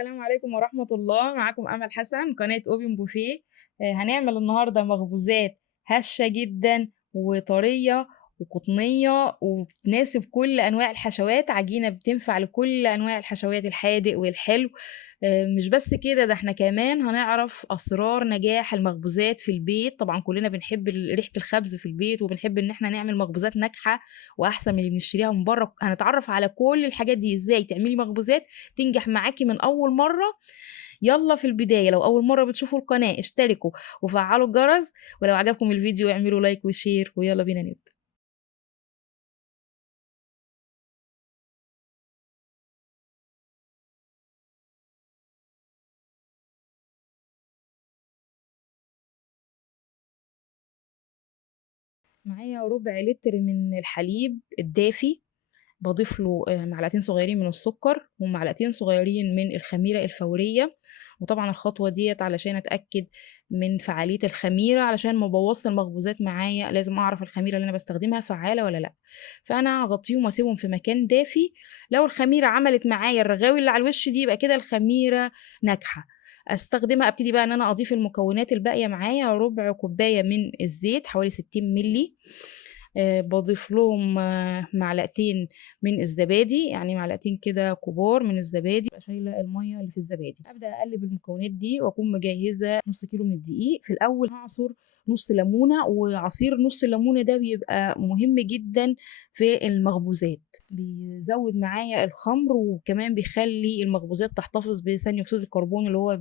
السلام عليكم ورحمة الله. معاكم أمل حسن، قناة أوبن بوفيه. هنعمل النهاردة مخبوزات هشة جدا وطرية وقطنية وبتناسب كل أنواع الحشوات. عجينة بتنفع لكل أنواع الحشوات، الحادق والحلو. مش بس كده، ده احنا كمان هنعرف أسرار نجاح المخبوزات في البيت. طبعا كلنا بنحب ريحة الخبز في البيت، وبنحب ان احنا نعمل مخبوزات ناجحة وأحسن من اللي بنشتريها من بره. هنتعرف على كل الحاجات دي، ازاي تعملي مخبوزات تنجح معاكي من اول مره. يلا في البدايه، لو اول مره بتشوفوا القناه اشتركوا وفعلوا الجرس، ولو عجبكم الفيديو اعملوا لايك وشير، ويلا بينا نبدا. معايا ربع لتر من الحليب الدافي، بضيف له معلقتين صغيرين من السكر ومعلقتين صغيرين من الخميره الفوريه. وطبعا الخطوه ديت علشان اتاكد من فعاليه الخميره، علشان ما بوظت المخبوزات معايا لازم اعرف الخميره اللي انا بستخدمها فعاله ولا لا. فانا هغطيهم واسيبهم في مكان دافي. لو الخميره عملت معايا الرغاوي اللي على الوش دي، يبقى كده الخميره ناجحه استخدمها. ابتدي بقى ان انا اضيف المكونات الباقيه. معايا ربع كوبايه من الزيت، حوالي 60 ملي. بضيف لهم معلقتين من الزبادي، يعني معلقتين كده كبار من الزبادي، شايله الميه اللي في الزبادي. ابدا اقلب المكونات دي واكون مجهزه نص كيلو من الدقيق. في الاول هعصر نص ليمونه، وعصير نص الليمونه ده بيبقى مهم جدا في المخبوزات، بيزود معايا الخمر، وكمان بيخلي المخبوزات تحتفظ بثاني اكسيد الكربون اللي هو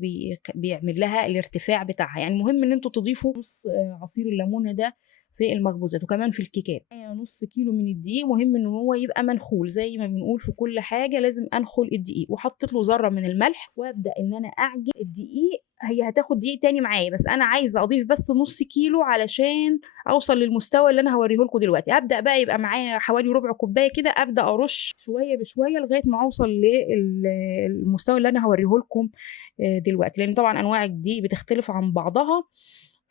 بيعمل لها الارتفاع بتاعها. يعني مهم ان انتوا تضيفوا نص عصير الليمونه ده في المخبوزات وكمان في الكيكات. نص كيلو من الدقيق، مهم ان هو يبقى منخول، زي ما بنقول في كل حاجه لازم انخل الدقيق. وحطيت له ذره من الملح، وابدا ان انا اعجن الدقيق. هي هتاخد دقيق تاني معايا، بس انا عايزه اضيف بس نص كيلو علشان اوصل للمستوى اللي انا هوريه لكم دلوقتي. ابدا بقى يبقى معايا حوالي ربع كوبايه كده، ابدا ارش شويه بشويه لغايه ما اوصل للمستوى اللي انا هوريه لكم دلوقتي. لان طبعا انواع الدقيق بتختلف عن بعضها،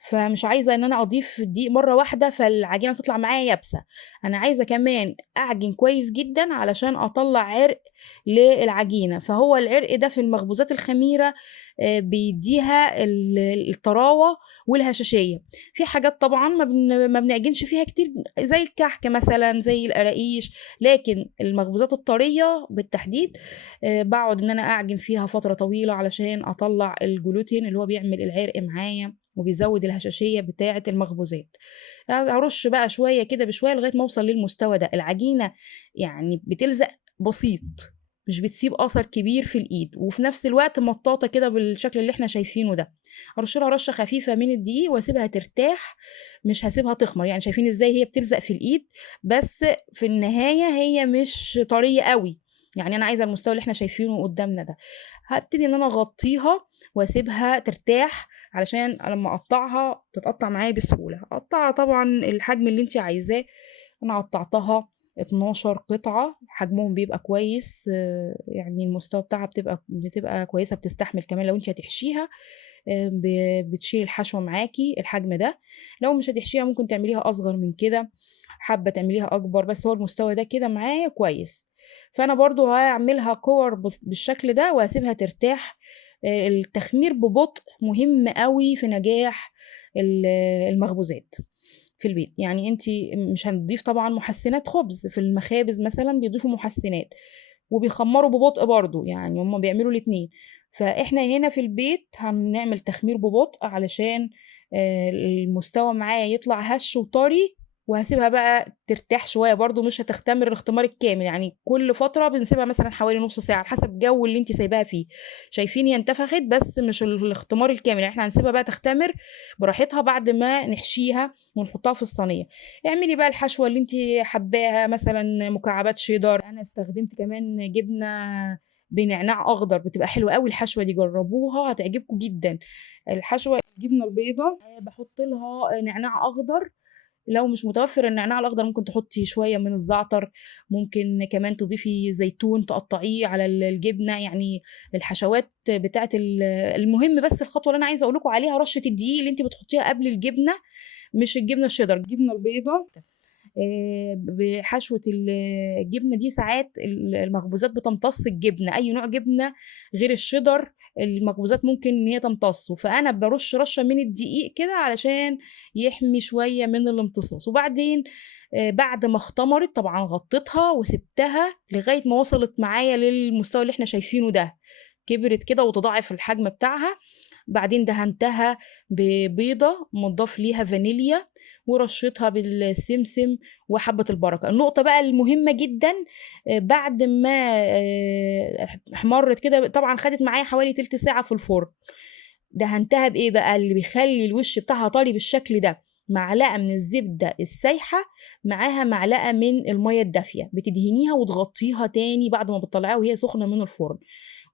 فمش عايزه ان انا اضيف الدقيق مره واحده فالعجينه تطلع معايا يابسه. انا عايزه كمان اعجن كويس جدا علشان اطلع عرق للعجينه. فهو العرق ده في المخبوزات الخميره بيديها الطراوه والهشاشيه. في حاجات طبعا ما بنعجنش فيها كتير، زي الكحك مثلا، زي القراقيش. لكن المخبوزات الطريه بالتحديد بقعد ان انا اعجن فيها فتره طويله علشان اطلع الجلوتين اللي هو بيعمل العرق معايا وبيزود الهشاشية بتاعة المخبوزات. هرش بقى شوية كده بشوية لغاية ما اوصل للمستوى ده. العجينة يعني بتلزق بسيط، مش بتسيب اثر كبير في الايد، وفي نفس الوقت مطاطه كده بالشكل اللي احنا شايفينه ده. ارش لها رشه خفيفه من الدقيق واسيبها ترتاح، مش هسيبها تخمر. يعني شايفين ازاي هي بتلزق في الايد، بس في النهايه هي مش طريه قوي. يعني انا عايزه المستوى اللي احنا شايفينه قدامنا ده. هبتدي ان انا اغطيها واسيبها ترتاح علشان لما اقطعها تتقطع معايا بسهوله. اقطعها طبعا الحجم اللي انت عايزاه. انا قطعتها 12 قطعه، حجمهم بيبقى كويس. يعني المستوى بتاعها بتبقى كويسه، بتستحمل كمان لو انت هتحشيها. بتشيل الحشوه معاكي الحجم ده. لو مش هتحشيها ممكن تعمليها اصغر من كده، حابه تعمليها اكبر، بس هو المستوى ده كده معايا كويس. فانا برضو هعملها كور بالشكل ده وهسيبها ترتاح. التخمير ببطء مهم قوي في نجاح المخبوزات في البيت. يعني انت مش هنضيف طبعا محسنات خبز. في المخابز مثلا بيضيفوا محسنات وبيخمروا ببطء برضو، يعني هما بيعملوا الاتنين. فاحنا هنا في البيت هنعمل تخمير ببطء علشان المستوى معايا يطلع هش وطري. وهسيبها بقى ترتاح شويه برضو، مش هتختمر الاختمار الكامل. يعني كل فتره بنسيبها مثلا حوالي نص ساعه على حسب الجو اللي انت سايباها فيه. شايفين هي انتفخت بس مش الاختمار الكامل. يعني احنا هنسيبها بقى تختمر براحتها بعد ما نحشيها ونحطها في الصينيه. اعملي بقى الحشوه اللي انت حباها، مثلا مكعبات شيدر. انا استخدمت كمان جبنه بنعناع اخضر، بتبقى حلوه قوي الحشوه دي، جربوها هتعجبكم جدا. الحشوه الجبنه البيضاء بحط لها نعناع اخضر. لو مش متوفر النعناع الاخضر ممكن تحطي شويه من الزعتر. ممكن كمان تضيفي زيتون تقطعيه على الجبنه. يعني الحشوات بتاعت المهم. بس الخطوه اللي انا عايزه اقول لكم عليها رشه الدقيق اللي انت بتحطيها قبل الجبنه، مش الجبنه الشيدر، الجبنه البيضاء. بحشوة الجبنة دي ساعات المخبوزات بتمتص الجبنة، أي نوع جبنة غير الشيدر المخبوزات ممكن إن هي تمتصه، فأنا برش رشة من الدقيق كده علشان يحمي شوية من الامتصاص. وبعدين بعد ما اختمرت طبعا غطيتها وسبتها لغاية ما وصلت معايا للمستوى اللي احنا شايفينه ده، كبرت كده وتضاعف الحجم بتاعها. بعدين دهنتها ببيضة مضاف ليها فانيليا ورشتها بالسمسم وحبة البركة. النقطة بقى المهمة جدا، بعد ما احمرت كده طبعا خدت معايا حوالي تلت ساعة في الفرن، دهنتها بايه بقى اللي بيخلي الوش بتاعها طري بالشكل ده؟ معلقة من الزبدة السايحة معاها معلقة من المية الدافية، بتدهنيها وتغطيها تاني بعد ما بتطلعيها وهي سخنة من الفرن،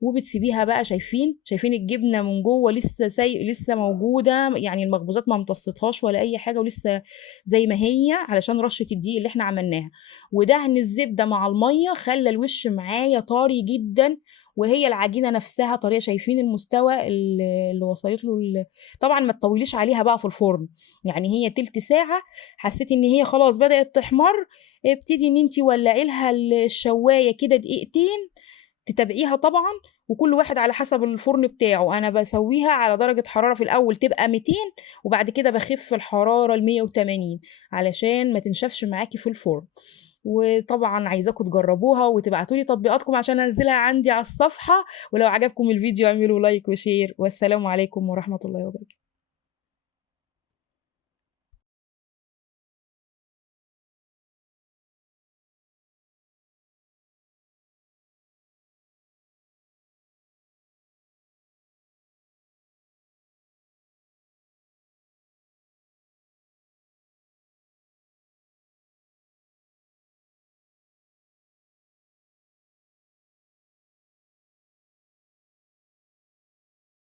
وبتسيبيها بقى. شايفين الجبنة من جوه لسه لسه موجودة، يعني المخبوزات ما امتصتهاش ولا اي حاجة، ولسه زي ما هي علشان رشة الدقيق اللي احنا عملناها. ودهن الزبدة مع المية خلى الوش معايا طري جدا، وهي العجينة نفسها طرية. شايفين المستوى اللي وصلت له طبعا ما تطوليش عليها بقى في الفرن، يعني هي تلت ساعة حسيت ان هي خلاص بدأت تحمر، ابتدي ان انتي ولعي لها الشواية كده دقيقتين، تتابعيها طبعا، وكل واحد على حسب الفرن بتاعه. انا بسويها على درجة حرارة في الاول تبقى 200، وبعد كده بخف الحرارة ل 180 علشان ما تنشفش معاكي في الفرن. وطبعا عايزاكم تجربوها وتبعتوا لي تطبيقاتكم عشان انزلها عندي على الصفحة. ولو عجبكم الفيديو اعملوا لايك وشير، والسلام عليكم ورحمة الله وبركاته.